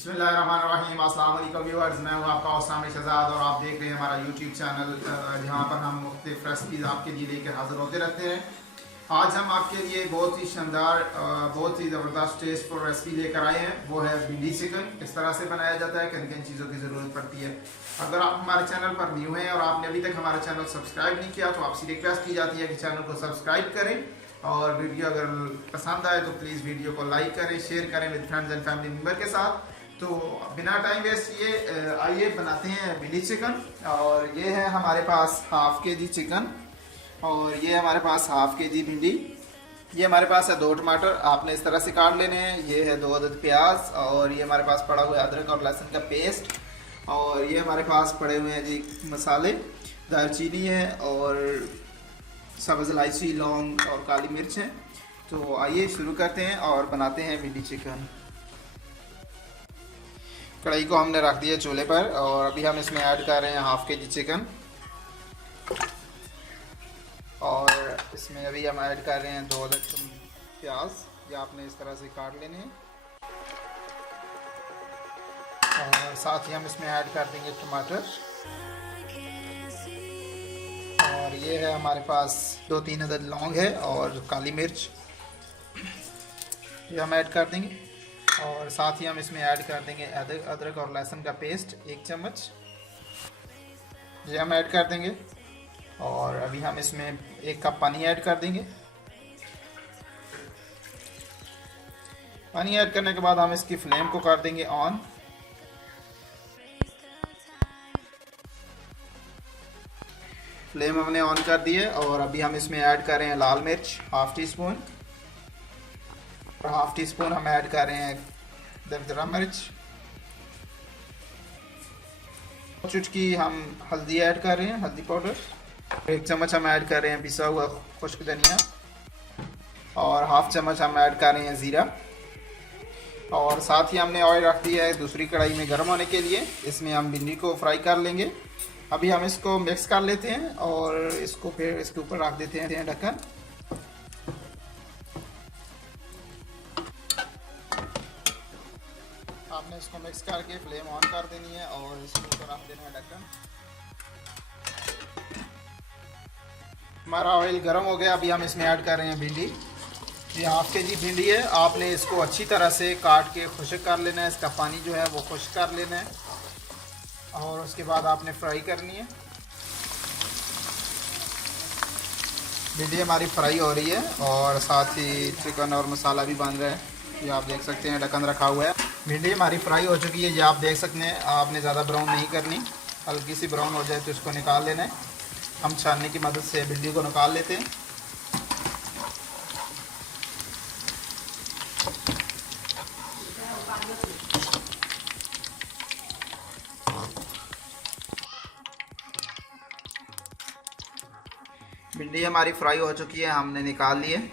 बिस्मिल्लाहिर्रहमानिर्रहीम। अस्सलाम वालेकुम व्यूअर्स, मैं हूँ आपका उस्मान शहजाद और आप देख रहे हैं हमारा यूट्यूब चैनल जहाँ पर हम मुख्तलिफ रेसिपीज़ आपके लिए लेकर हाजिर होते रहते हैं। आज हम आपके लिए बहुत ही शानदार बहुत ही ज़बरदस्त टेस्टफुल रेसिपी लेकर आए हैं। वो है भिंडी चिकन। किस तरह से बनाया जाता है, किन किन चीज़ों की ज़रूरत पड़ती है। अगर आप हमारे चैनल पर न्यू हैं और आपने अभी तक हमारा चैनल सब्सक्राइब नहीं किया तो आपसे रिक्वेस्ट की जाती है कि चैनल को सब्सक्राइब करें और वीडियो अगर पसंद आए तो प्लीज़ वीडियो को लाइक करें, शेयर करें with friends and family member के साथ। तो बिना टाइम वेस्ट किए आइए बनाते हैं भिंडी चिकन। और ये है हमारे पास हाफ के जी चिकन और ये हमारे पास हाफ के जी भिंडी। ये हमारे पास है 2 टमाटर, आपने इस तरह से काट लेने हैं। ये है 2 अदद प्याज और ये हमारे पास पड़ा हुआ है अदरक और लहसुन का पेस्ट। और ये हमारे पास पड़े हुए हैं जी मसाले, दालचीनी है और सब्ज़ इलायची, लौंग और काली मिर्च है। तो आइए शुरू करते हैं और बनाते हैं भिंडी चिकन। कढ़ाई को हमने रख दिया चूल्हे पर और अभी हम इसमें ऐड कर रहे हैं हाफ के जी चिकन। और इसमें अभी हम ऐड कर रहे हैं 2 अदद प्याज, ये आपने इस तरह से काट लेने हैं। और साथ ही हम इसमें ऐड कर देंगे टमाटर। और ये है हमारे पास 2-3 अदद लौंग है और काली मिर्च, ये हम ऐड कर देंगे। और साथ ही हम इसमें ऐड कर देंगे अदरक और लहसुन का पेस्ट 1 चम्मच, ये हम ऐड कर देंगे। और अभी हम इसमें 1 कप पानी ऐड कर देंगे। पानी ऐड करने के बाद हम इसकी फ्लेम को कर देंगे ऑन। फ्लेम हमने ऑन कर दी है और अभी हम इसमें ऐड कर रहे हैं लाल मिर्च हाफ टी स्पून और हाफ टी स्पून हम ऐड कर रहे हैं दरदरा मिर्च। चुटकी हम हल्दी ऐड कर रहे हैं, हल्दी पाउडर। 1 चम्मच हम ऐड कर रहे हैं पिसा हुआ खुश्क धनिया और हाफ चम्मच हम ऐड कर रहे हैं ज़ीरा। और साथ ही हमने ऑयल रख दिया है दूसरी कढ़ाई में गर्म होने के लिए। इसमें हम भिंडी को फ्राई कर लेंगे। अभी हम इसको मिक्स कर लेते हैं और इसको फिर इसके ऊपर रख देते हैं ढक्कन। आपने इसको मिक्स करके फ्लेम ऑन कर देनी है और इसके ऊपर रख देना है ढक्कन। हमारा ऑयल गर्म हो गया। अभी हम इसमें ऐड कर रहे हैं भिंडी। ये हाफ के जी भिंडी है, आपने इसको अच्छी तरह से काट के खुश्क कर लेना है। इसका पानी जो है वो खुश्क कर लेना है और उसके बाद आपने फ्राई करनी है। भिंडी हमारी फ्राई हो रही है और साथ ही चिकन और मसाला भी बन रहा है, ये आप देख सकते हैं। ढक्कन रखा हुआ है। भिंडी हमारी फ्राई हो चुकी है, ये आप देख सकते हैं। आपने ज़्यादा ब्राउन नहीं करनी, हल्की सी ब्राउन हो जाए तो इसको निकाल लेना है। हम छानने की मदद से भिंडी को निकाल लेते हैं। भिंडी हमारी फ्राई हो चुकी है, हमने निकाल लिए।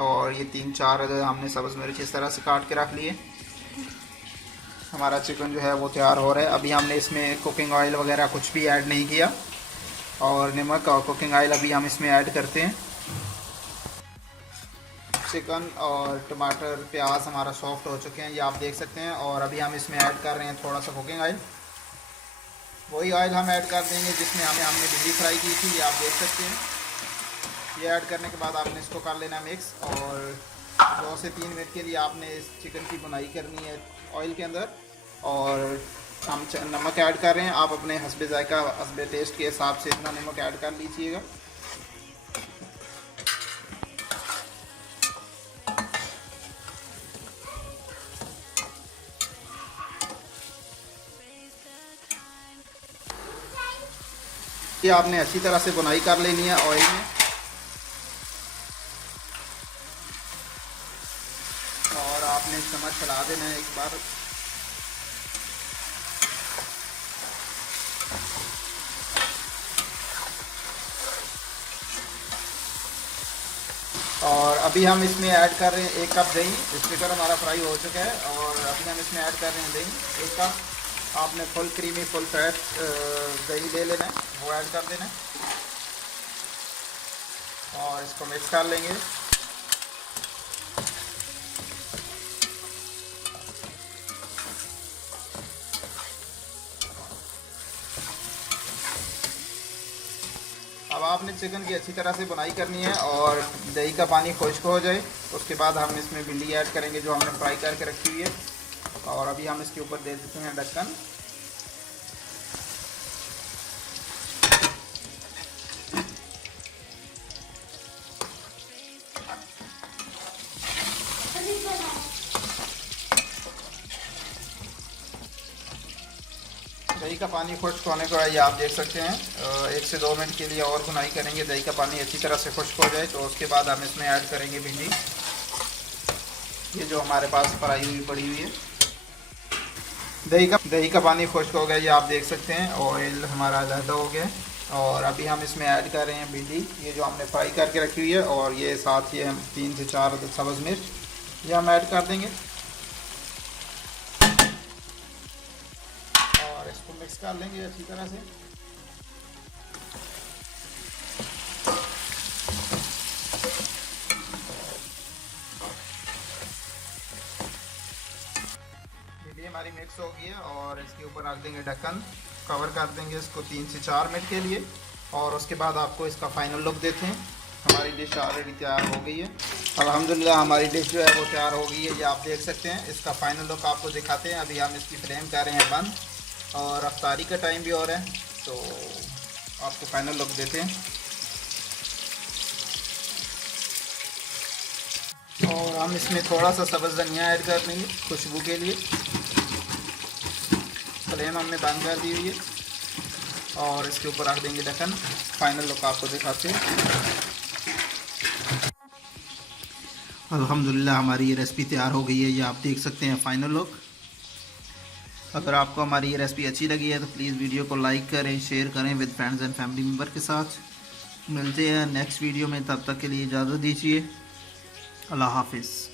और ये 3-4 हमने सब्ज़ मिर्च इस तरह से काट के रख लिए। हमारा चिकन जो है वो तैयार हो रहा है। अभी हमने इसमें कुकिंग ऑयल वगैरह कुछ भी ऐड नहीं किया और नमक और कुकिंग ऑयल अभी हम इसमें ऐड करते हैं। चिकन और टमाटर प्याज हमारा सॉफ्ट हो चुके हैं, ये आप देख सकते हैं। और अभी हम इसमें ऐड कर रहे हैं थोड़ा सा कुकिंग ऑयल। वही ऑयल हम ऐड कर देंगे जिसमें हमने भिंडी फ्राई की थी, ये आप देख सकते हैं। ये ऐड करने के बाद आपने इसको कर लेना मिक्स और 2 से 3 मिनट के लिए आपने इस चिकन की बुनाई करनी है ऑयल के अंदर। और हम नमक ऐड कर रहे हैं, आप अपने हस्बे जायका हस्बे टेस्ट के हिसाब से इतना नमक ऐड कर लीजिएगा। ये आपने अच्छी तरह से बुनाई कर लेनी है ऑयल में। और आपने चम्मच चला देना है एक बार। और अभी हम इसमें ऐड कर रहे हैं 1 कप दही। चिकन हमारा फ्राई हो चुका है और अभी हम इसमें ऐड कर रहे हैं दही 1 कप। आपने फुल क्रीमी फुल फैट दही ले लेना है, वो ऐड कर देना है और इसको मिक्स कर लेंगे। आपने चिकन की अच्छी तरह से बुनाई करनी है और दही का पानी खुश्क हो जाए। उसके बाद हम इसमें भिंडी ऐड करेंगे जो हमने फ्राई करके रखी हुई है। और अभी हम इसके ऊपर दे देते हैं ढक्कन। दही का पानी खुश्क होने को ये आप देख सकते हैं। 1 से 2 मिनट के लिए और भुनाई करेंगे, दही का पानी अच्छी तरह से खुश्क हो जाए। तो उसके बाद हम इसमें ऐड करेंगे भिंडी, ये जो हमारे पास फ्राई हुई पड़ी हुई है। दही का पानी खुश्क हो गया, ये आप देख सकते हैं। ऑयल हमारा अलहदा हो गया और अभी हम इसमें ऐड कर रहे हैं भिंडी, ये जो हमने फ्राई करके रखी हुई है। और ये साथ ही हम 3 से 4 सब्ज़ मिर्च ये हम ऐड कर देंगे और इसको मिक्स कर लेंगे अच्छी तरह से। भिंडी हमारी मिक्स हो गई है और इसके ऊपर रख देंगे ढक्कन, कवर कर देंगे इसको 3 से 4 मिनट के लिए। और उसके बाद आपको इसका फाइनल लुक देते हैं। हमारी डिश ऑलरेडी तैयार हो गई है, अल्हम्दुलिल्लाह हमारी डिश जो है वो तैयार हो गई है, ये आप देख सकते हैं। इसका फाइनल लुक आपको दिखाते हैं। अभी हम इसकी फ्लेम कर रहे हैं बंद और अफ्तारी का टाइम भी हो रहा है, तो आपको फाइनल लुक देते हैं। और हम इसमें थोड़ा सा सब्ज़ धनिया ऐड कर देंगे खुशबू के लिए। फ्लेम हमने बंद कर दी हुई है और इसके ऊपर रख देंगे ढक्कन। फाइनल लुक आपको दिखाते हैं। अल्हम्दुलिल्लाह हमारी ये रेसिपी तैयार हो गई है, ये आप देख सकते हैं फाइनल लुक। अगर आपको हमारी ये रेसिपी अच्छी लगी है तो प्लीज़ वीडियो को लाइक करें, शेयर करें with friends and family member के साथ। मिलते हैं नेक्स्ट वीडियो में, तब तक के लिए इजाज़त दीजिए। अल्लाह हाफिज़।